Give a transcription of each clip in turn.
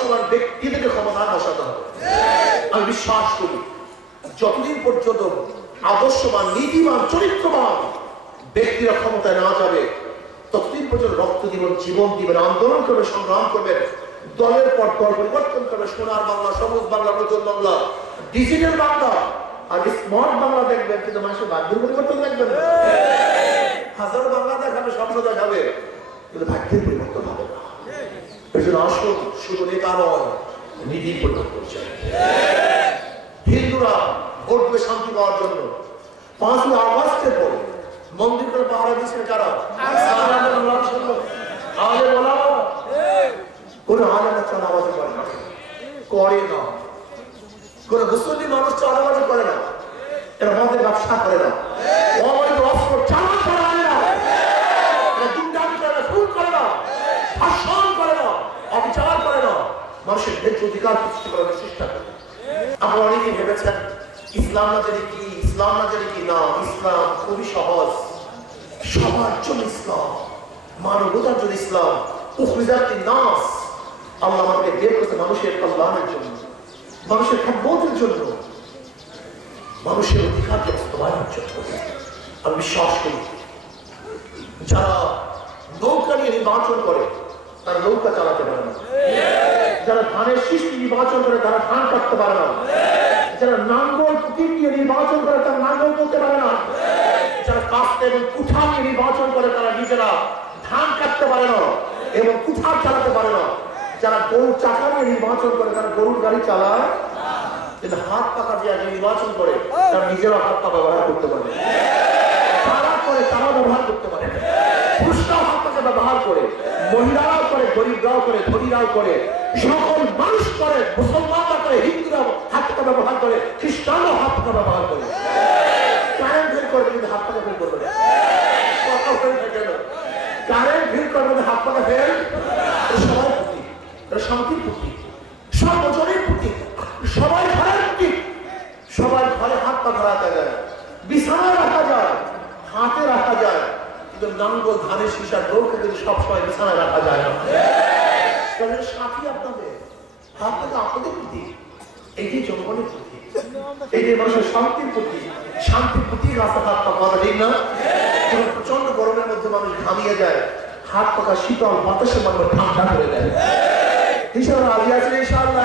আদর্শবান ব্যক্তিদেরকে ক্ষমতা বসাতে হবে। আমি বিশ্বাস করি যতদিন পর্যন্ত আদর্শবান, নীতিবান, চরিত্রবান ব্যক্তিরা ক্ষমতায় না যাবে ততদিন পর্যন্ত রক্ত দিবেন, জীবন দিবেন, আন্দোলন করবে, সংগ্রাম করবেন, দলের পর দল পরিবর্তন করবে। সোনার বাংলা, সবুজ বাংলা, নতুন বাংলা, ডিজিটাল বাংলা আর স্মার্ট বাংলা দেখবেন, কিন্তু মানুষের ভাগ্যের পরিবর্তন দেখবেন না। হাজারো বাংলা দেখাবে, স্বপ্ন দেখাবে, কিন্তু ভাগ্যের পরিবর্তন হবে না। এই জন্য আসুন, শুধু নেতা নয়, নীতি পরিবর্তন চাই। হিন্দুরা ভোট দেবে শান্তি পাওয়ার জন্য। 5ই আগস্টের পরে মন্দির করে পাহারা দিয়েছেন কারা? কোন আলেমা চাঁদাবাজি করে না, করে না। কোন মুসলিম মানুষ চাঁদাবাজি করে না, এরা মদের ব্যবসা করে না, অবৈধ অস্ত্র চালান করে না, এরা গুন্ডামি করে না, খুন করে না, ধর্ষণ করে না, অবিচার করে না, মানুষের ন্যায্য অধিকার প্রতিষ্ঠা করার চেষ্টা করে। আপনারা অনেকেই ভেবেছেন ইসলাম না জানি কি, ইসলাম না জানি কি। না, ইসলাম খুবই সহজ। সবার জন্য ইসলাম, মানবতার জন্য ইসলাম। উখরিজাতিন নাস, আল্লাহ আমাদেরকে বের করেছে মানুষের কল্যাণের জন্য, মানুষের সম্পদের জন্য, মানুষের অধিকারকে বাস্তবায়নের জন্য। আমি বিশ্বাস করি যারা নৌকা নিয়ে নির্বাচন করে তারা নৌকা চালাতে পারে না, যারা ধানের শীষ নির্বাচন করে তারা ধান কাটতে পারে না, যারা নাঙ্গল পুঁতি নিয়ে নির্বাচন করে তারা নাঙ্গল করতে পারে না, যারা কাস্তে এবং কুঠা নিয়ে নির্বাচন করে তারা নিজেরা ধান কাটতে পারে না এবং কুঠার চালাতে পারে না, যারা গরুর চাকা নিয়ে নির্বাচন করে তারা গরুর গাড়ি চালায়, কিন্তু হাত পাকা দিয়ে নির্বাচন করে তারা নিজেরা হাত পা ব্যবহার করতে পারে, তারা করে তারা ব্যবহার করতে পারে, পুরুষরাও হাত পাকা ব্যবহার করে, মহিলারাও করে, গরিবরাও করে, ধনীরাও করে, সকল মানুষ করে, মুসলমানরা করে, হিন্দুরাও হাত পাকা ব্যবহার করে, খ্রিস্টানরাও হাত পাকা ব্যবহার করে। কারেন্ট ফেল করবে কিন্তু হাত পাকা ফেল করবে না, কথা ফেল থাকে না। কারেন্ট ফেল করবে না, হাত পাকা ফেল। সবাই প্রতীক, শান্তির প্রতীক, সর্বজনের প্রতীক, সবাই ঘরের প্রতীক। সবাই ঘরে হাত পাখা রাখা যায়, বিছানায় রাখা যায়, হাতে রাখা যায়, কিন্তু নাঙ্গল ধানের শীষার নৌকা কিন্তু সবসময় বিছানায় রাখা যায় না। সাথী আপনাদের হাত পাখা আপনাদের প্রতীক, এই যে জনগণের প্রতীক, এই যে মানুষের শান্তির প্রতীক, শান্তির প্রতীক রাস্তা হাত পাখা ঠিক না? প্রচন্ড গরমের মধ্যে মানুষ ঘামিয়ে যায়, হাত পাখা শীতল বাতাসের মানুষ ঠান্ডা করে দেয়। হিসাবে রাজি আছেন ইনশাআল্লাহ?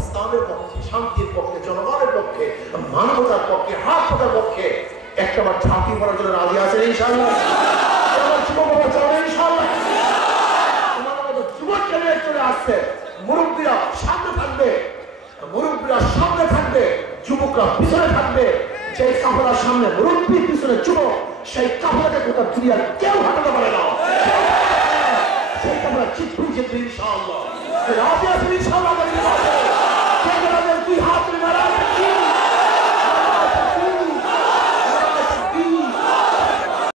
ইসলামের পক্ষে, শান্তির পক্ষে, জনগণের পক্ষে, মানবতার পক্ষে, হাত পাতার পক্ষে একটা বার ঝাঁকি করার জন্য রাজি আছেন ইনশাআল্লাহ? যুবক চলে আসছে, মুরব্বীরা সামনে থাকবে, মুরব্বীরা সামনে থাকবে, যুবকরা পিছনে থাকবে। যে কাফেলার সামনে মুরব্বী, পিছনে যুবক, সেই কাফেলাকে গোটা দুনিয়ার কেউ হাঁটাতে পারে না। সেই কাফেলা জিতবে ইনশাআল্লাহ। রাজি আছেন ইনশাআল্লাহ?